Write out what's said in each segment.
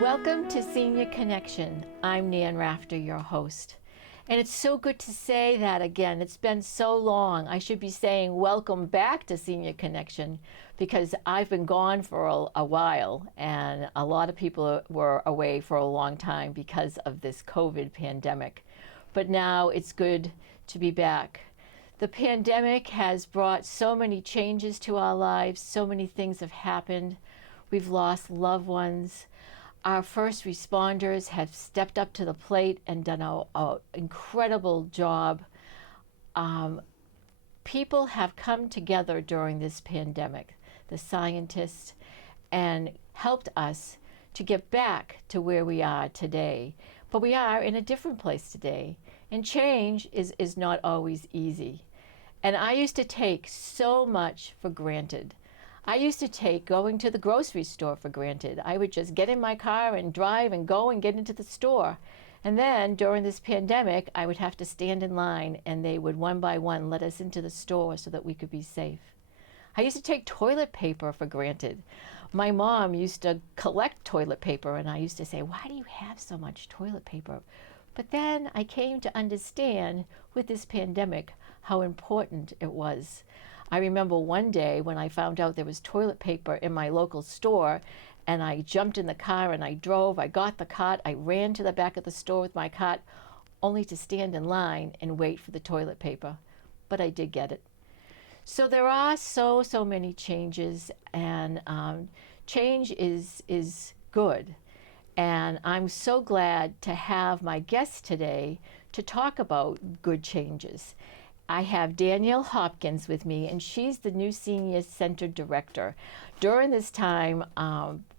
Welcome to Senior Connection. I'm Nan Rafter, your host. And it's so good to say that again. It's been so long. I should be saying welcome back to Senior Connection because I've been gone for a while and a lot of people were away for a long time because of this COVID pandemic. But now it's good to be back. The pandemic has brought so many changes to our lives. So many things have happened. We've lost loved ones. Our first responders have stepped up to the plate and done an incredible job. People have come together during this pandemic, the scientists, and helped us to get back to where we are today. But we are in a different place today, and change is not always easy. And I used to take so much for granted. I used to take going to the grocery store for granted. I would just get in my car and drive and go and get into the store. And then during this pandemic, I would have to stand in line and they would one by one let us into the store so that we could be safe. I used to take toilet paper for granted. My mom used to collect toilet paper and I used to say, why do you have so much toilet paper? But then I came to understand with this pandemic how important it was. I remember one day when I found out there was toilet paper in my local store and I jumped in the car and I drove, I got the cart, I ran to the back of the store with my cart only to stand in line and wait for the toilet paper. But I did get it. So there are so many changes and change is good. And I'm so glad to have my guest today to talk about good changes. I have Danielle Hopkins with me, and she's the new Senior Center Director. During this time,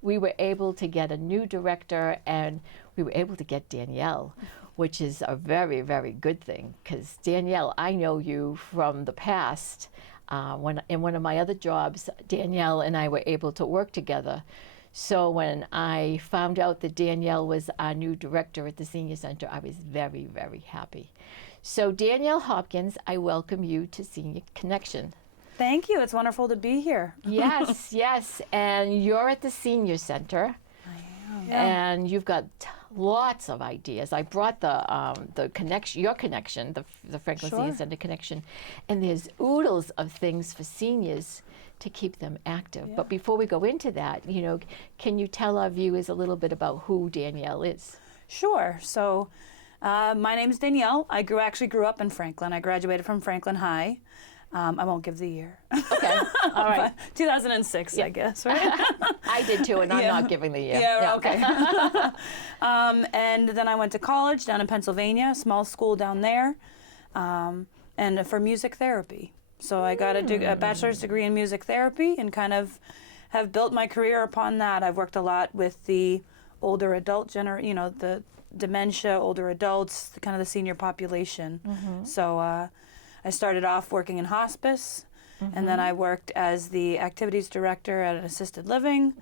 we were able to get a new director, and we were able to get Danielle, which is a very, very good thing, because Danielle, I know you from the past. When in one of my other jobs, Danielle and I were able to work together. So when I found out that Danielle was our new director at the Senior Center, I was very, very happy. So Danielle Hopkins, I welcome you to Senior Connection. Thank you. It's wonderful to be here. Yes, yes. And you're at the Senior Center. I am. And you've got lots of ideas. I brought the connection, your connection, the Franklin Senior Center connection, and there's oodles of things for seniors to keep them active. Yeah. But before we go into that, can you tell our viewers a little bit about who Danielle is? Sure. So my name is Danielle. I actually grew up in Franklin. I graduated from Franklin High. I won't give the year. Okay, all right. 2006, I guess, right? I did too, and I'm not giving the year. Yeah, okay. And then I went to college down in Pennsylvania, small school down there, and for music therapy. So I got a bachelor's degree in music therapy and kind of have built my career upon that. I've worked a lot with the older adult the dementia, older adults, kind of the senior population. Mm-hmm. So I started off working in hospice, and then I worked as the activities director at an assisted living,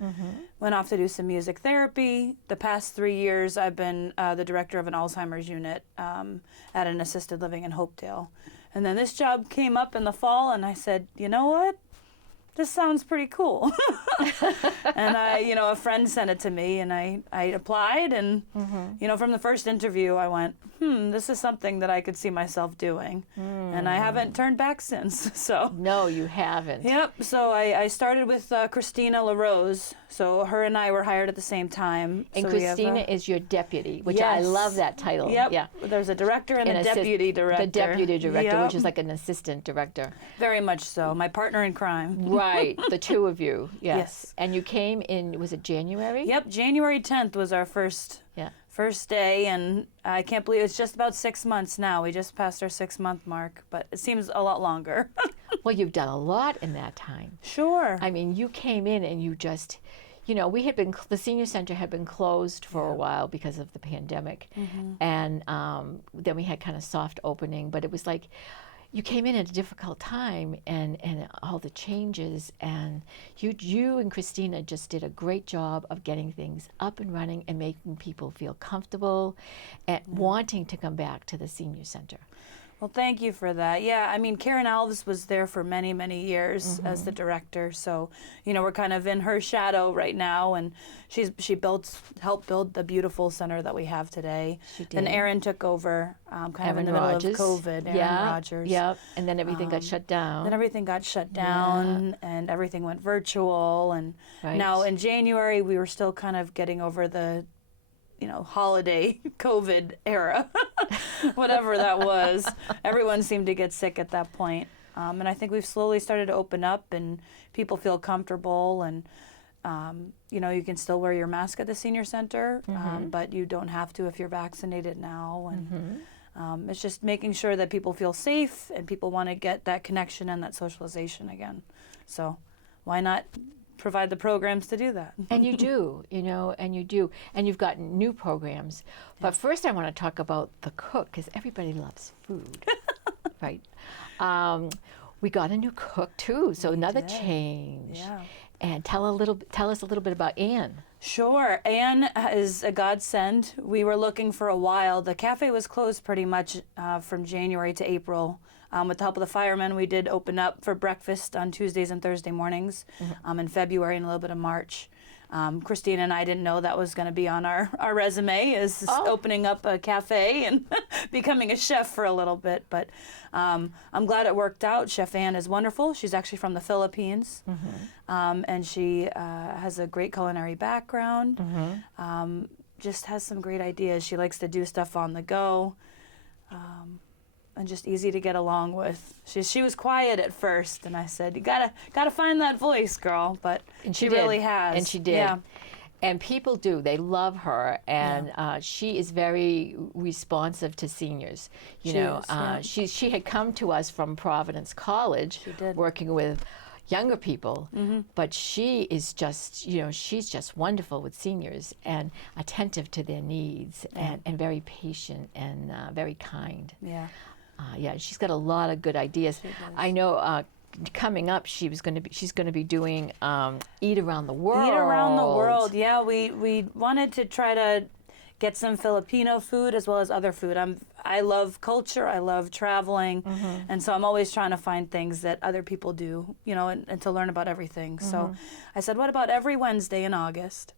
went off to do some music therapy. The past 3 years, I've been the director of an Alzheimer's unit at an assisted living in Hopedale. And then this job came up in the fall, and I said, you know what? This sounds pretty cool. And a friend sent it to me and I applied and, from the first interview I went, this is something that I could see myself doing. And I haven't turned back since, so. No, you haven't. Yep, so I started with Christina LaRose. So her and I were hired at the same time. And so Christina is your deputy, which I love that title. Yep, yeah. There's a director and a deputy director. The deputy director, which is like an assistant director. Very much so, my partner in crime. Right, the two of you, Yes. And you came in, was it January? Yep, January 10th was our first day, and I can't believe it's just about 6 months now. We just passed our 6-month mark, but it seems a lot longer. Well, you've done a lot in that time. Sure. I mean, you came in and you just, the Senior Center had been closed for a while because of the pandemic, and then we had kind of soft opening, but it was like, you came in at a difficult time and all the changes, and you and Christina just did a great job of getting things up and running and making people feel comfortable and wanting to come back to the Senior Center. Well, thank you for that. Yeah, I mean, Karen Alves was there for many, many years as the director. So, you know, we're kind of in her shadow right now, and she helped build the beautiful center that we have today. She did. Then Aaron took over, kind of in Aaron the Rodgers. middle of COVID. Aaron Yeah, Rodgers. Yep. And then everything got shut down. Then everything got shut down, and everything went virtual. And Right. now in January, we were still kind of getting over the, you know, holiday COVID era, whatever that was. Everyone seemed to get sick at that point. And I think we've slowly started to open up, and people feel comfortable, and you know, you can still wear your mask at the senior center, but you don't have to if you're vaccinated now. And it's just making sure that people feel safe, and people want to get that connection and that socialization again. So why not provide the programs to do that? And you do, you know, and you do. And you've got new programs. But first I want to talk about the cook, because everybody loves food, right? We got a new cook too, so another change. Yeah. And tell us a little bit about Anne. Sure. Anne is a godsend. We were looking for a while. The cafe was closed pretty much from January to April. With the help of the firemen, we did open up for breakfast on Tuesdays and Thursday mornings in February and a little bit of March. Christina and I didn't know that was going to be on our resume, is opening up a cafe and becoming a chef for a little bit. But I'm glad it worked out. Chef Anne is wonderful. She's actually from the Philippines, and she has a great culinary background. Just has some great ideas. She likes to do stuff on the go. And just easy to get along with. She was quiet at first, and I said, "You gotta find that voice, girl." But And she really has. And she did. Yeah. And people do. They love her, and she is very responsive to seniors. You know, she had come to us from Providence College, working with younger people, but she is just, you know, she's just wonderful with seniors and attentive to their needs, and very patient and very kind. Yeah. Yeah, she's got a lot of good ideas. I know coming up, she's going to be doing Eat Around the World. Eat Around the World. Yeah, we wanted to try to get some Filipino food as well as other food. I love culture. I love traveling, and so I'm always trying to find things that other people do, you know, and to learn about everything. So I said, what about every Wednesday in August?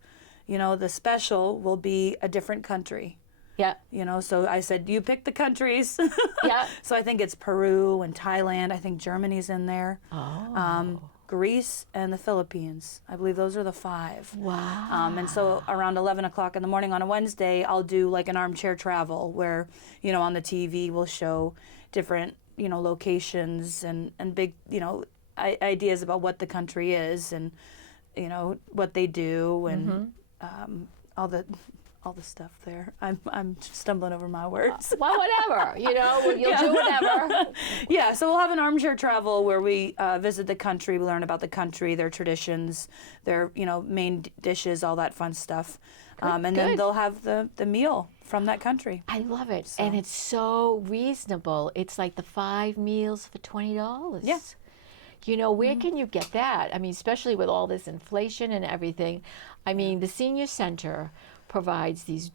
You know, the special will be a different country. Yeah. You know, so I said, you pick the countries. Yeah. So I think it's Peru and Thailand. I think Germany's in there. Oh. Greece and the Philippines. I believe those are the 5. Wow. And so around 11 o'clock in the morning on a Wednesday, I'll do like an armchair travel where, you know, on the TV we'll show different, you know, locations and big, you know, ideas about what the country is and, you know, what they do and all the stuff there. I'm stumbling over my words. Well, whatever, you know, you'll do whatever. Yeah, so we'll have an armchair travel where we visit the country, we learn about the country, their traditions, their, you know, main dishes, all that fun stuff. And then they'll have the meal from that country. I love it. So. And it's so reasonable. It's like the 5 meals for $20. Yeah. You know, where can you get that? I mean, especially with all this inflation and everything. I mean, the senior center provides these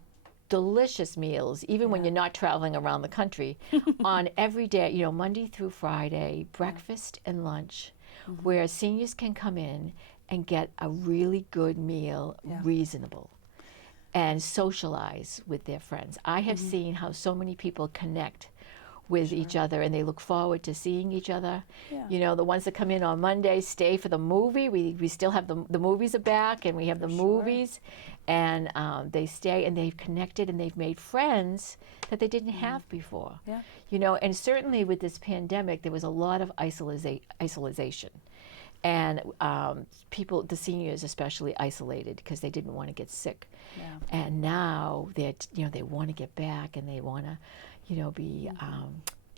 delicious meals, even when you're not traveling around the country, on every day, you know, Monday through Friday, breakfast and lunch, where seniors can come in and get a really good meal, reasonable, and socialize with their friends. I have seen how so many people connect with each other, and they look forward to seeing each other. You know, the ones that come in on Monday stay for the movie. We still have the movies are back, and we have the movies, and they stay, and they've connected, and they've made friends that they didn't have before. You know, and certainly with this pandemic, there was a lot of isolation. And people, the seniors especially, isolated because they didn't want to get sick. And now they want to get back, and they want to, you know, be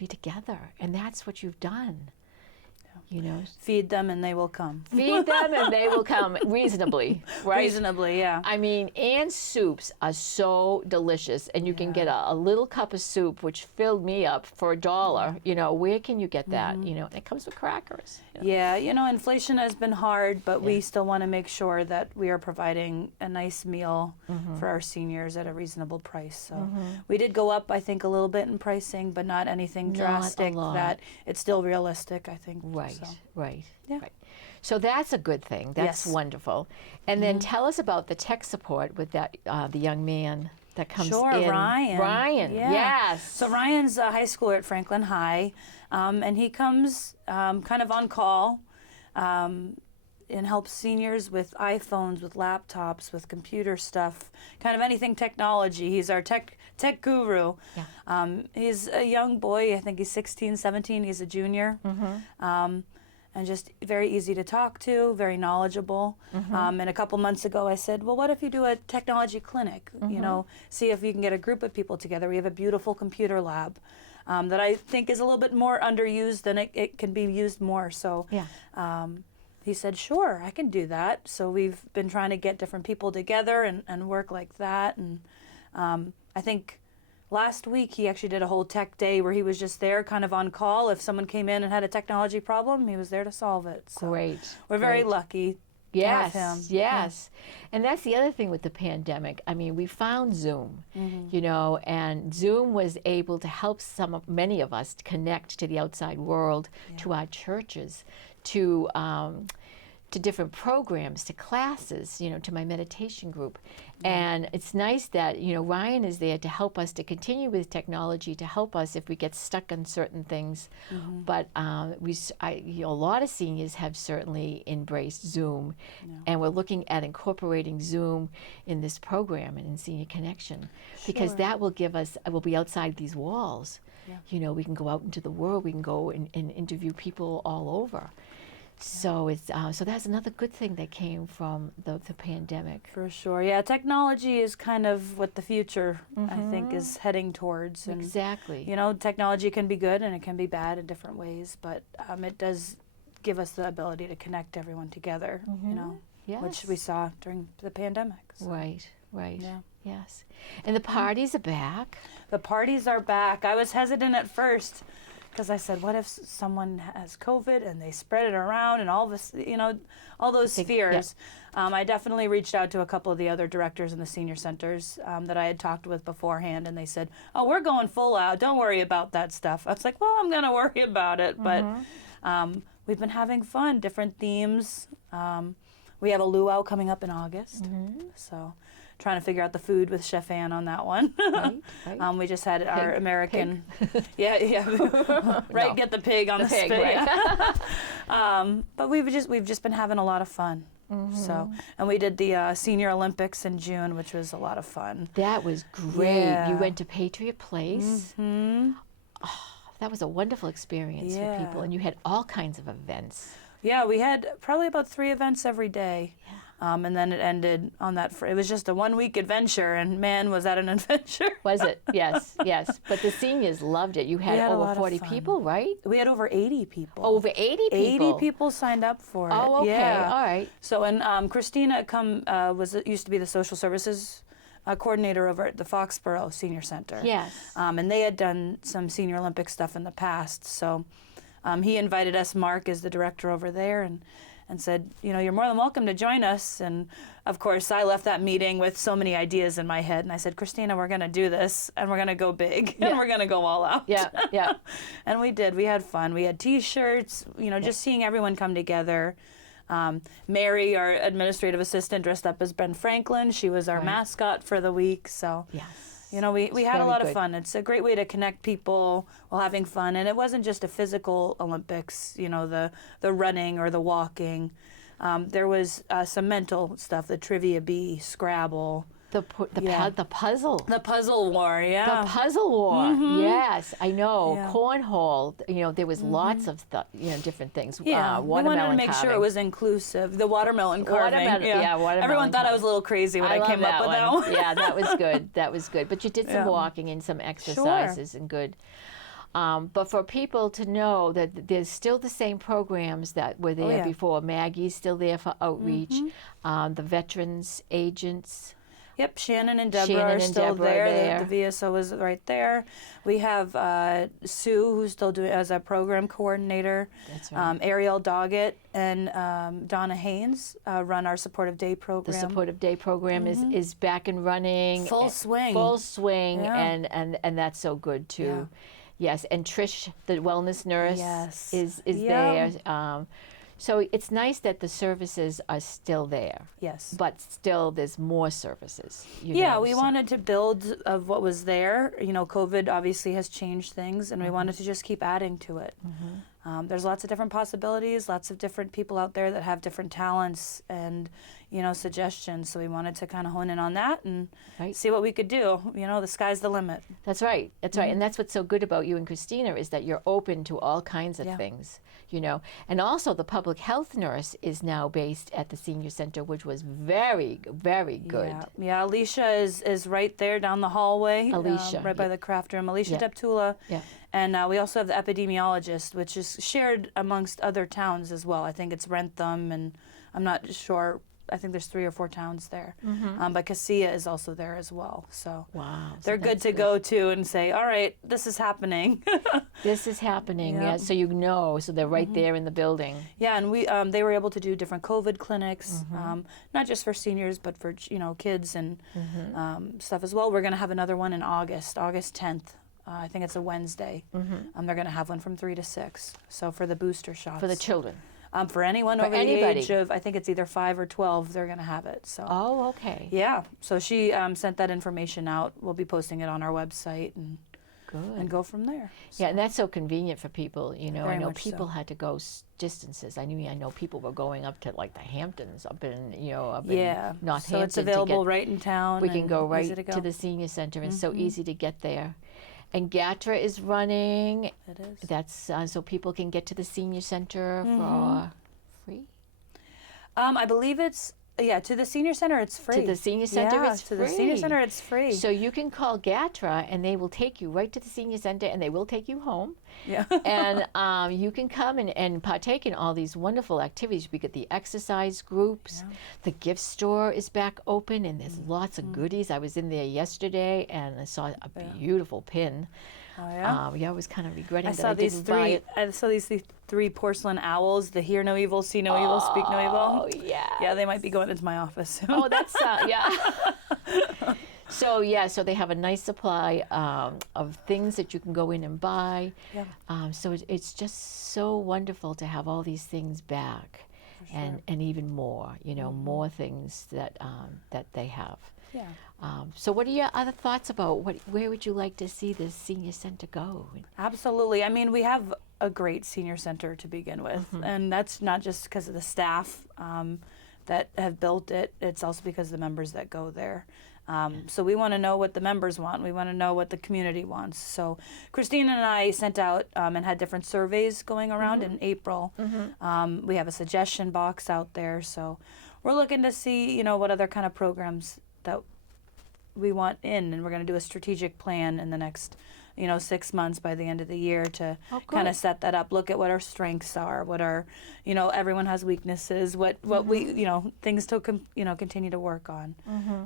together, and that's what you've done. You know, Feed them and they will come. feed them and they will come reasonably, right? Reasonably, yeah. I mean, and soups are so delicious, and you can get a little cup of soup, which filled me up for $1. You know, where can you get that? You know, it comes with crackers. You know? Yeah, you know, inflation has been hard, but we still want to make sure that we are providing a nice meal for our seniors at a reasonable price. So we did go up, I think, a little bit in pricing, but not anything drastic. lot. That it's still realistic, I think. Right, So. right, Yeah. right. So that's a good thing. That's Yes. wonderful. And then tell us about the tech support with that the young man that comes Sure, in. Ryan. Ryan, Yeah. yes. So Ryan's a high schooler at Franklin High, and he comes kind of on call and helps seniors with iPhones, with laptops, with computer stuff, kind of anything technology. He's our tech guru. Yeah. He's a young boy. I think he's 16, 17. He's a junior. And just very easy to talk to, very knowledgeable. And a couple months ago I said, well, what if you do a technology clinic? You know, see if you can get a group of people together. We have a beautiful computer lab that I think is a little bit more underused than it can be used more. So he said, sure, I can do that. So we've been trying to get different people together and work like that. And I think last week he actually did a whole tech day where he was just there kind of on call. If someone came in and had a technology problem, he was there to solve it. So Great. we're very great. lucky Yes, to have him. yes. And that's the other thing with the pandemic. I mean, we found Zoom, you know, and Zoom was able to help many of us connect to the outside world, to our churches, to different programs, to classes, you know, to my meditation group. And it's nice that, you know, Ryan is there to help us to continue with technology, to help us if we get stuck on certain things. But you know, a lot of seniors have certainly embraced Zoom, and we're looking at incorporating Zoom in this program and in Senior Connection, because that will give us, we'll be outside these walls. You know, we can go out into the world, we can go and interview people all over. So it's so that's another good thing that came from the pandemic. For sure. Yeah, technology is kind of what the future, I think, is heading towards. And, Exactly. you know, technology can be good and it can be bad in different ways, but it does give us the ability to connect everyone together, you know, Yes. which we saw during the pandemic. So. Right, right. Yeah. Yes. And the parties are back. The parties are back. I was hesitant at first because I said, what if someone has COVID and they spread it around and all this, you know, all those fears. I definitely reached out to a couple of the other directors in the senior centers that I had talked with beforehand, and they said, oh, we're going full out. Don't worry about that stuff. I was like, well, I'm going to worry about it. But we've been having fun, different themes. We have a luau coming up in August. So trying to figure out the food with Chef Ann on that one. Right. We just had our American, right. Get the pig on the pig, spit. right. But we've just been having a lot of fun. So, and we did the Senior Olympics in June, which was a lot of fun. That was great. Yeah. You went to Patriot Place. Oh, that was a wonderful experience for people, and you had all kinds of events. Yeah, we had probably about 3 events every day. And then it ended on that. It was just a 1-week adventure, and man, was that an adventure. Was it? Yes, yes. But the seniors loved it. You had We had a over lot of 40 fun. people, right? We had over 80 people. Over 80 people? 80 people signed up for it. Oh, okay. Yeah. All right. So, and Christina used to be the social services coordinator over at the Foxborough Senior Center. Yes. And they had done some Senior Olympic stuff in the past. So he invited us, Mark is the director over there, and said, you know, you're more than welcome to join us. And of course, I left that meeting with so many ideas in my head. And I said, Christina, we're going to do this, and we're going to go big, and we're going to go all out. Yeah, yeah. And we did. We had fun. We had T-shirts, you know, just seeing everyone come together. Mary, our administrative assistant, dressed up as Ben Franklin. She was our mascot for the week. So, Yes. you know, we had a very lot of good. fun. It's a great way to connect people while having fun. And it wasn't just a physical Olympics, you know, the running or the walking. There was some mental stuff, the Trivia Bee, Scrabble. The puzzle. The Puzzle War, yeah. The puzzle war. Yes, I know. Yeah. Cornhole. You know, there was lots of different things. Yeah, we watermelon wanted to make sure carving. it was inclusive. The watermelon carving. Watermelon Everyone thought I was a little crazy when I love came up with that one. Yeah, that was good. That was good. But you did some Yeah. walking and some exercises and good. But for people to know that there's still the same programs that were there yeah. before. Maggie's still there for outreach. The veterans agents. Yep, Shannon and Deborah Shannon are and still Deborah are there. The VSO is right there. We have Sue, who's still doing as a program coordinator. That's right. Ariel Doggett and Donna Haynes run our supportive day program. The supportive day program is back and running. Full swing. Full swing, Yeah. and that's so good too. Yes, and Trish, the wellness nurse, Yes. is Yeah. there. So it's nice that the services are still there, Yes. but still there's more services. We wanted to build of what was there. You know, COVID obviously has changed things, and we wanted to just keep adding to it. There's lots of different possibilities, lots of different people out there that have different talents and, suggestions. So we wanted to kind of hone in on that and see what we could do. The sky's the limit. That's right. That's right. And that's what's so good about you and Christina is that you're open to all kinds of things, And also the public health nurse is now based at the senior center, which was very, very good. Yeah. Alicia is right there down the hallway. Alicia. Right by the craft room. Alicia Deptula. Yeah. And we also have the epidemiologist, which is shared amongst other towns as well. I think it's Rentham, and I'm not sure. I think there's 3 or 4 towns there. But Casilla is also there as well. So Wow. they're good to go to and say, all right, this is happening. This is happening. Yeah. So so they're right there in the building. Yeah, and we they were able to do different COVID clinics, not just for seniors, but for kids and stuff as well. We're going to have another one in August 10th. I think it's a Wednesday. They're going to have one from 3 to 6. So for the booster shots. For the children. For anyone over the age of, I think it's either 5 or 12, they're going to have it. So. Oh, okay. Yeah. So she sent that information out. We'll be posting it on our website and go from there. So. Yeah, and that's so convenient for people. I know people so. had to go distances. I know people were going up to like the Hamptons, up in Northampton. So it's available right in town. We can go right to the senior center. It's so easy to get there. And GATRA is running. It is. That's so people can get to the senior center for free. I believe it's to the senior center it's free. To the senior center it's free. To the senior center it's free. So you can call GATRA and they will take you right to the senior center and they will take you home. Yeah. And you can come and partake in all these wonderful activities. We get the exercise groups. Yeah. The gift store is back open and there's lots of goodies. I was in there yesterday and I saw a beautiful pin. Oh, yeah? I was kind of regretting I that saw I these didn't buy it. I saw these 3 porcelain owls, the hear no evil, see no evil, speak no evil. Oh, yeah. Yeah, they might be going into my office soon. Oh, that's, So they have a nice supply of things that you can go in and buy. Yeah. So it's just so wonderful to have all these things back, and even more, more things that they have. Yeah. So what are your other thoughts about where would you like to see this senior center go? Absolutely. I mean, we have a great senior center to begin with, and that's not just because of the staff that have built it. It's also because of the members that go there. So we want to know what the members want. We want to know what the community wants. So Christina and I sent out and had different surveys going around in April. We have a suggestion box out there. So we're looking to see, what other kind of programs that we want in, and we're going to do a strategic plan in the next 6 months by the end of the year to kind of set that up, look at what our strengths are, what our, everyone has weaknesses, what we, things to, continue to work on.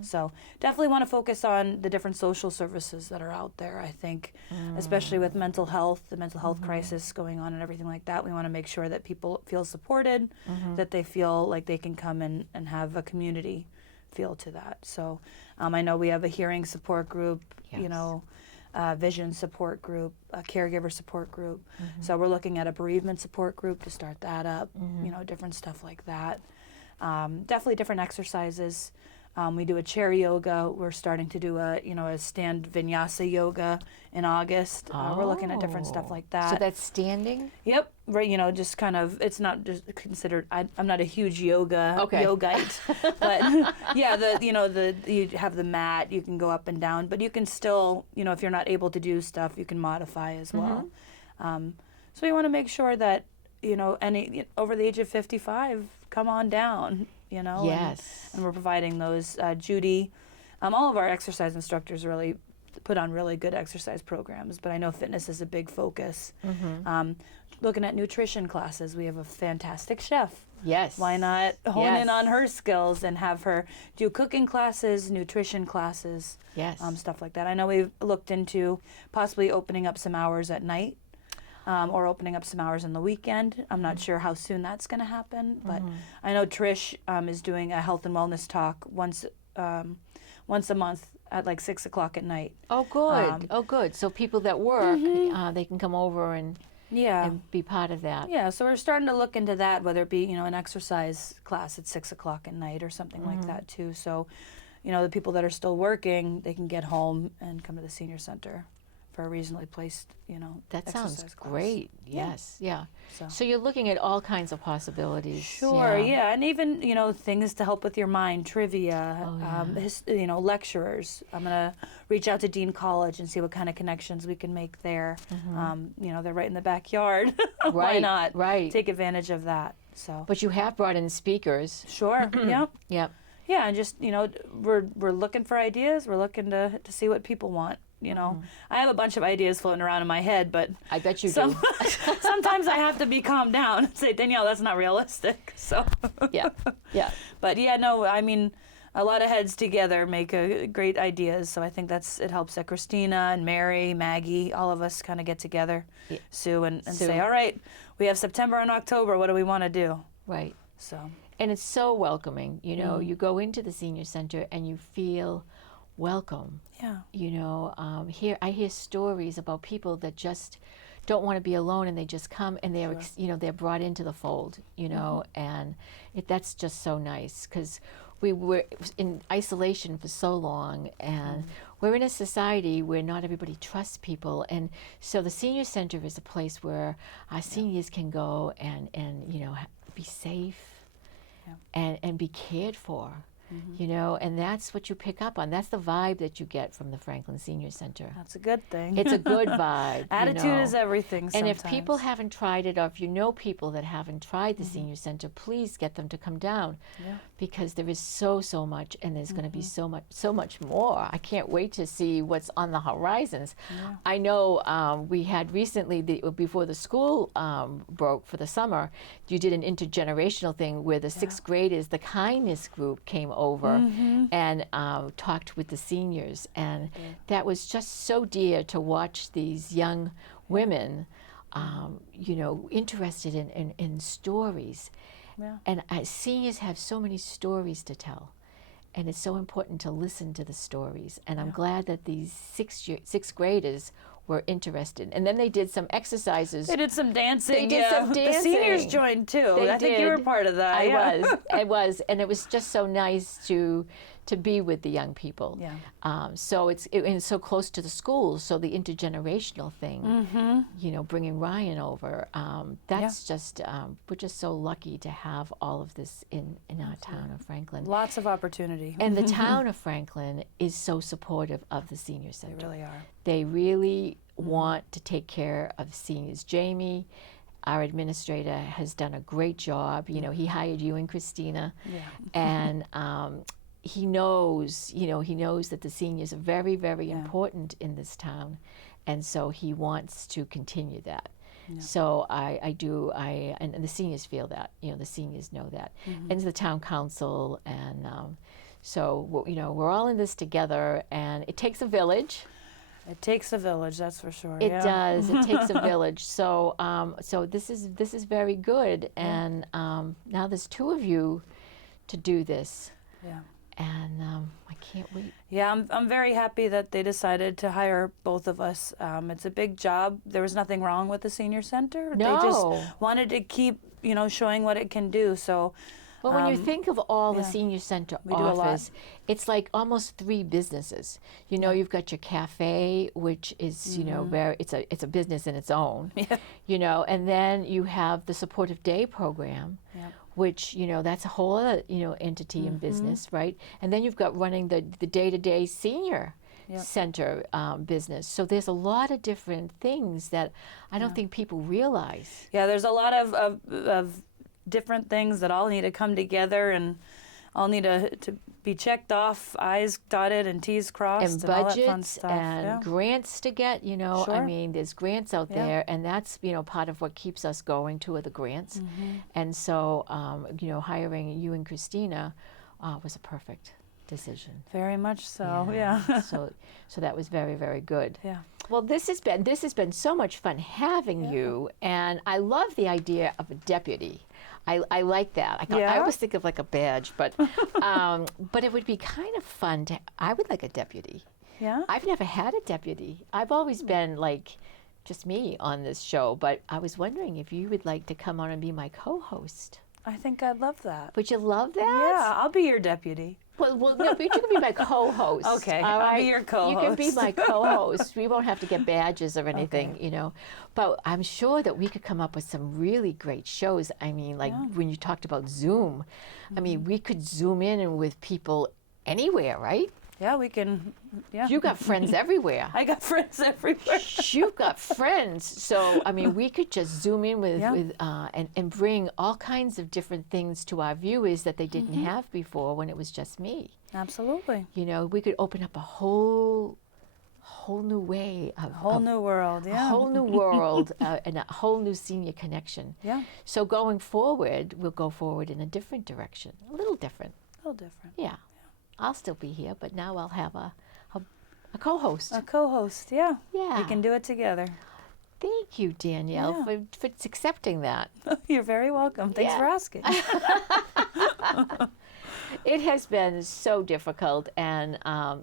So definitely want to focus on the different social services that are out there, I think, especially with mental health, the mental health crisis going on and everything like that. We want to make sure that people feel supported, that they feel like they can come in and have a community feel to that. So I know we have a hearing support group, vision support group, a caregiver support group. So we're looking at a bereavement support group to start that up, different stuff like that. Definitely different exercises. We do a chair yoga. We're starting to do a stand vinyasa yoga in August. We're looking at different stuff like that. So that's standing? Yep. Right. Just kind of, it's not just considered, I'm not a huge yogite, but you have the mat, you can go up and down, but you can still, if you're not able to do stuff, you can modify as well. So we want to make sure that, any over the age of 55, come on down. Yes. And we're providing those. Judy, all of our exercise instructors really put on really good exercise programs, but I know fitness is a big focus. Looking at nutrition classes, we have a fantastic chef. Yes. Why not hone in Yes. on her skills and have her do cooking classes, nutrition classes, Yes. stuff like that. I know we've looked into possibly opening up some hours at night, or opening up some hours in the weekend. I'm not sure how soon that's going to happen, but I know Trish is doing a health and wellness talk once a month at like 6 o'clock at night. Oh, good. Oh, good. So people that work, they can come over and be part of that. Yeah, so we're starting to look into that, whether it be, an exercise class at 6 o'clock at night or something like that too. So, the people that are still working, they can get home and come to the senior center for a reasonably placed, That exercise sounds class. great. Yes, yeah. So. So you're looking at all kinds of possibilities. Sure, yeah, and even things to help with your mind, trivia, lecturers. I'm gonna reach out to Dean College and see what kind of connections we can make there. They're right in the backyard. Why Right, not? right. Take advantage of that. So. But you have brought in speakers. Sure. Yep. Yep. Yeah, and just we're looking for ideas. We're looking to see what people want. I have a bunch of ideas floating around in my head, but I bet you some, do. sometimes I have to be calmed down and say, Danielle, that's not realistic. So Yeah, yeah. but yeah, no, I mean, a lot of heads together make great ideas. So I think it helps that Christina and Mary, Maggie, all of us kind of get together, Sue, and Sue. say, all right, we have September and October. What do we want to do? Right. So. And it's so welcoming. You go into the senior center and you feel welcome. Yeah. Here I hear stories about people that just don't want to be alone, and they just come and they're they're brought into the fold. And that's just so nice, because we were in isolation for so long, and we're in a society where not everybody trusts people, and so the senior center is a place where our seniors can go and be safe and be cared for. And that's what you pick up on. That's the vibe that you get from the Franklin Senior Center. That's a good thing. It's a good vibe. Attitude is everything And sometimes. if people haven't tried it, or if you know people that haven't tried the senior center, please get them to come down, because there is so much, and there's going to be so much more. I can't wait to see what's on the horizons. I know we had recently, before the school broke for the summer, you did an intergenerational thing where the sixth graders, the kindness group, came over and talked with the seniors, and that was just so dear to watch these young women interested in stories. And seniors have so many stories to tell, and it's so important to listen to the stories, and I'm glad that these sixth graders were interested. And then they did some exercises. They did some dancing. They did some dancing. The seniors joined too. They I think you were did. part of that. I was, and it was just so nice to be with the young people. So it's so close to the schools. So the intergenerational thing, bringing Ryan over, that's just we're just so lucky to have all of this in our town of Franklin. Lots of opportunity. And the town of Franklin is so supportive of the senior center. They really are. They really want to take care of seniors. Jamie, our administrator, has done a great job. He hired you and Christina, and he knows that the seniors are very, very important in this town, and so he wants to continue that. So I do, and the seniors feel that, the seniors know that, and the town council, and so we're all in this together, and it takes a village. It takes a village, that's for sure. It does. It takes a village. So so this is very good, and now there's two of you to do this. And I can't wait. Yeah, I'm very happy that they decided to hire both of us. It's a big job. There was nothing wrong with the senior center. No. They just wanted to keep, showing what it can do. So, well, when you think of all the senior center do a lot. office, it's like almost 3 businesses. You've got your cafe, which is very it's a business in its own. And then you have the supportive day program. Which that's a whole other entity and business, right? And then you've got running the day-to-day senior center business. So there's a lot of different things that I don't think people realize. Yeah, there's a lot of different things that all need to come together and all need to be checked off, I's dotted and T's crossed, and all that fun budgets stuff. and Yeah. grants to get, you know. I Sure. mean, there's grants out Yeah. there, and that's, you know, part of what keeps us going, too, are the grants. Mm-hmm. And so, you know, hiring you and Christina was a perfect decision. Very much so. Yeah. So that was very, very good. Yeah. Well, this has been so much fun having you, and I love the idea of a deputy. I like that. I always think of like a badge, but it would be kind of fun to. I would like a deputy. Yeah. I've never had a deputy. I've always been like just me on this show, but I was wondering if you would like to come on and be my co-host. I think I'd love that. Would you love that? Yeah, I'll be your deputy. Well, no, but you can be my co-host. Okay, all I'll right? be your co-host. You can be my co-host. We won't have to get badges or anything, you know. But I'm sure that we could come up with some really great shows. I mean, like when you talked about Zoom, I mean, we could Zoom in and with people anywhere, right? Yeah, we can. Yeah. You got friends everywhere. I got friends everywhere. You've got friends, so I mean, we could just zoom in with and bring all kinds of different things to our viewers that they didn't have before when it was just me. Absolutely. You know, we could open up a whole new way, A whole new world. a Yeah. whole new world, and a whole new senior connection. Yeah. So going forward, we'll go forward in a different direction, a little different. A little different. Yeah, I'll still be here, but now I'll have a co-host. A co-host. Yeah. Yeah. We can do it together. Thank you, Danielle, for accepting that. You're very welcome. Thanks Yeah. for asking. It has been so difficult, and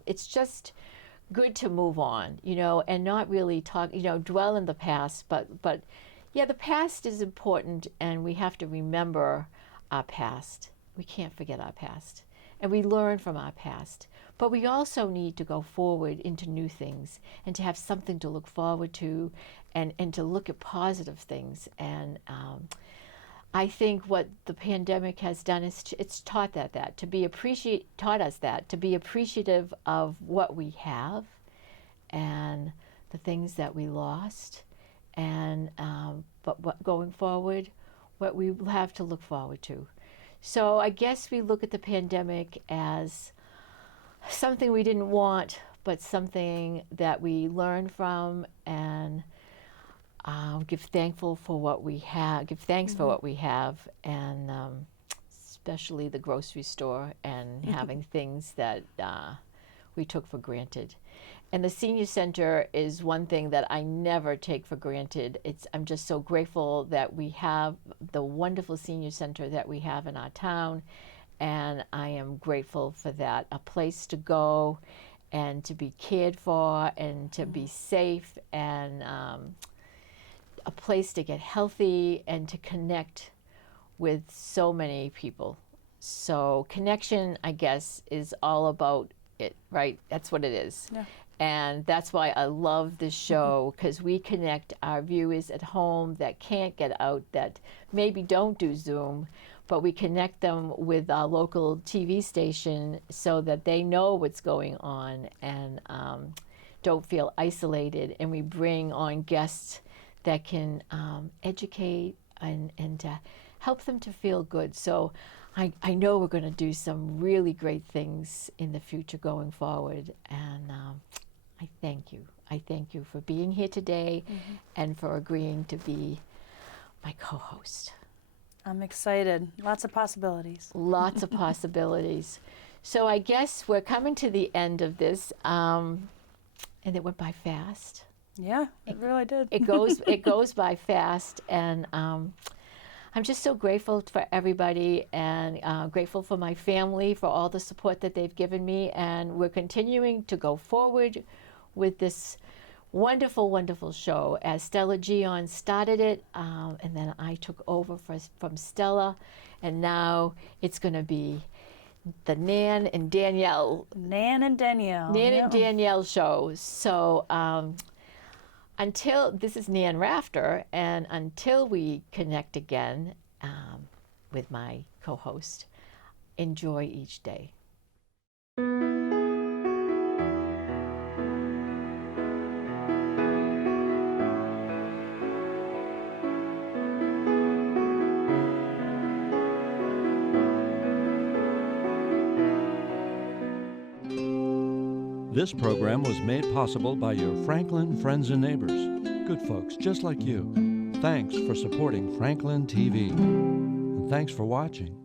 it's just good to move on, you know, and not really talk, you know, dwell in the past. But yeah, the past is important, and we have to remember our past. We can't forget our past, and we learn from our past. But we also need to go forward into new things and to have something to look forward to, and to look at positive things. And I think what the pandemic has done is it's taught that to be taught us that to be appreciative of what we have and the things that we lost, and but what going forward, what we will have to look forward to. So I guess we look at the pandemic as something we didn't want, but something that we learned from, and give thanks for what we have, and especially the grocery store and having things that we took for granted. And the senior center is one thing that I never take for granted. I'm just so grateful that we have the wonderful senior center that we have in our town, and I am grateful for that. A place to go and to be cared for and to be safe, and a place to get healthy and to connect with so many people. So connection, I guess, is all about it, right? That's what it is. Yeah. And that's why I love this show, because we connect our viewers at home that can't get out, that maybe don't do Zoom, but we connect them with our local TV station so that they know what's going on and don't feel isolated. And we bring on guests that can educate and help them to feel good. So I know we're going to do some really great things in the future going forward. And I thank you. I thank you for being here today and for agreeing to be my co-host. I'm excited. Lots of possibilities. Lots of possibilities. So I guess we're coming to the end of this, and it went by fast. Yeah, it really did. It goes by fast, and I'm just so grateful for everybody, and grateful for my family for all the support that they've given me, and we're continuing to go forward with this wonderful, wonderful show. As Stella Gion started it, and then I took over from Stella, and now it's going to be the Nan and Danielle. Nan and Danielle. And Danielle show. So until, this is Nan Rafter, and until we connect again with my co-host, enjoy each day. This program was made possible by your Franklin friends and neighbors, good folks just like you. Thanks for supporting Franklin TV. And thanks for watching.